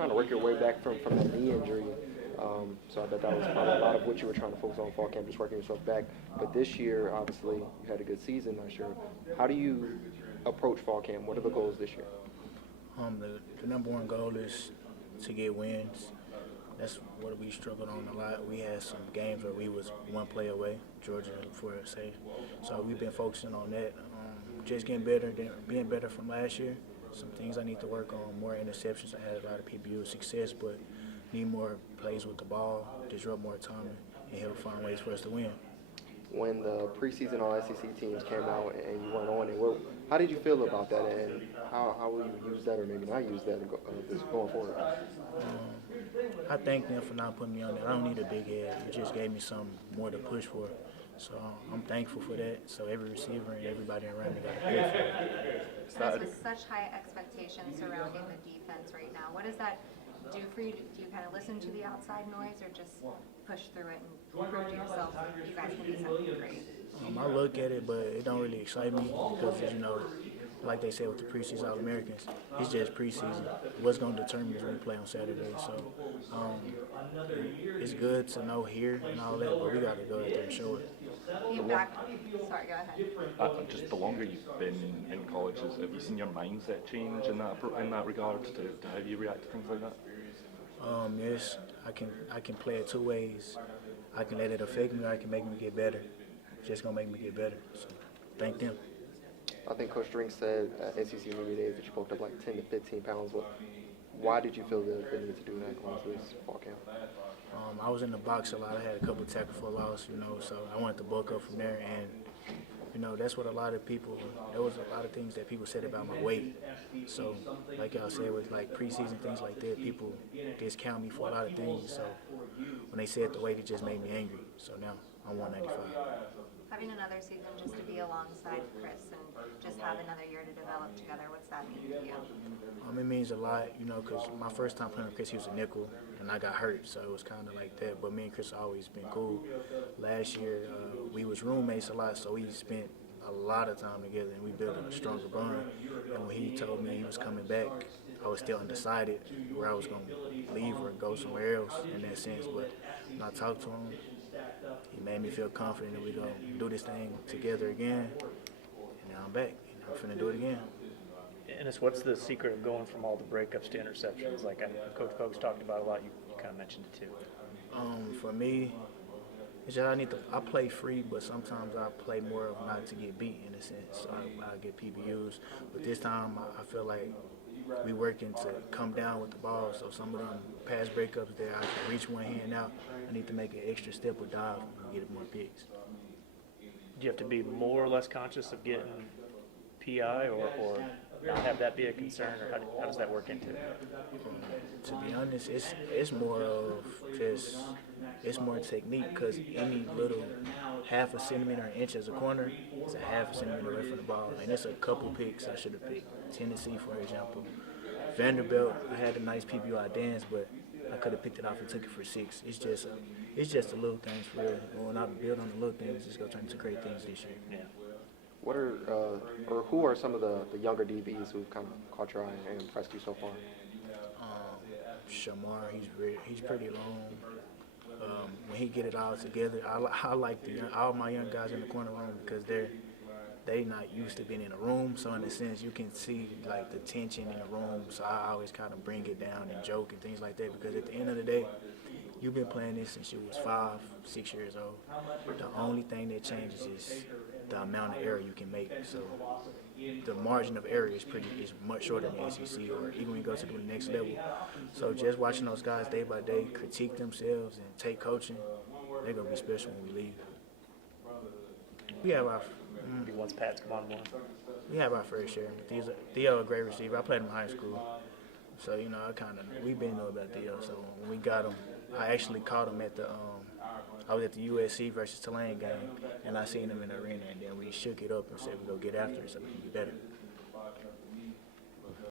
trying to work your way back from that knee injury. So I bet that was probably a lot of what you were trying to focus on fall camp, just working yourself back. But this year, obviously, you had a good season last year. How do you approach fall camp? What are the goals this year? The number one goal is to get wins. That's what we struggled on a lot. We had some games where we was one play away, Georgia for say. So we've been focusing on that. Just getting better, being better from last year. Some things I need to work on, more interceptions. I had a lot of PBU success, but need more plays with the ball, disrupt more timing, and help find ways for us to win. When the preseason All-SEC teams came out and you weren't on it, how did you feel about that, and how will you use that or maybe not use that going forward? I thank them for not putting me on there. I don't need a big head. It just gave me something more to push for. So I'm thankful for that. So every receiver and everybody around me got to pay for it. And with such high expectations surrounding the defense right now, what does that do for you? Do you kind of listen to the outside noise or just push through it and prove to yourself that you guys can be something great? I look at it, but it don't really excite me because, like they said with the preseason All-Americans, it's just preseason. What's going to determine is when we play on Saturday. So it's good to know here and all that, but we got to go out there and show it. Sorry, go ahead. Just the longer you've been in college, have you seen your mindset change in that regard to how you react to things like that? Yes, I can play it two ways. I can let it affect me, or I can make me get better. It's just gonna make me get better. So thank them. I think Coach Drink said at SEC Media Days that you bulked up like 10 to 15 pounds. Why did you feel the need to do that going into this fall camp? I was in the box a lot. I had a couple tackles for loss, so I wanted to bulk up from there. And, that's what a lot of people, there was a lot of things that people said about my weight. So, like y'all said, with like preseason, things like that, people discount me for a lot of things. So, when they said the weight, it just made me angry. So now I'm 195. Having another season just to be alongside Chris and just have another year to develop together, what's that mean to you? It means a lot, because my first time playing with Chris, he was a nickel, and I got hurt, so it was kind of like that. But me and Chris have always been cool. Last year, we was roommates a lot, so we spent a lot of time together, and we built a stronger bond. And when he told me he was coming back, I was still undecided where I was going to leave or go somewhere else in that sense. But when I talked to him, he made me feel confident that we're going to do this thing together again. And now I'm back, and I'm finna do it again. Ennis, what's the secret of going from all the breakups to interceptions? Like Coach Pokes talked about a lot. You kind of mentioned it too. For me, it's just I play free, but sometimes I play more of not to get beat in a sense. So I get PBUs, but this time I feel like we working to come down with the ball. So some of them pass breakups there, I can reach one hand out. I need to make an extra step or dive and get more picks. Do you have to be more or less conscious of getting PI or not have that be a concern, or how does that work into it? To be honest, it's more of just it's more technique because any little half a centimeter or inch as a corner is a half a centimeter away from the ball, and it's a couple picks I should have picked. Tennessee, for example, Vanderbilt. I had a nice PBU dance, but I could have picked it off and took it for 6. It's just the little things for real. When I build on the little things, it's gonna turn into great things this year. Yeah. What are or who are some of the younger DBs who've kind of caught your eye and impressed you so far? Shamar, he's pretty long. When he get it all together, I like all my young guys in the corner room because they not used to being in a room. So in a sense, you can see like the tension in the room. So I always kind of bring it down and joke and things like that because at the end of the day, you've been playing this since you was 5, 6 years old. The only thing that changes is the amount of error you can make. So the margin of error is much shorter than the SEC or even when you go to the next level. So just watching those guys day by day critique themselves and take coaching, they're gonna be special when we leave. We have our Once Pat's come on board. we have our fair share. Theo a great receiver. I played him in high school, so we've been knowing about Theo. So when we got him, I actually caught him at I was at the USC versus Tulane game, and I seen him in the arena, and then we shook it up and said we go get after it so we can be better.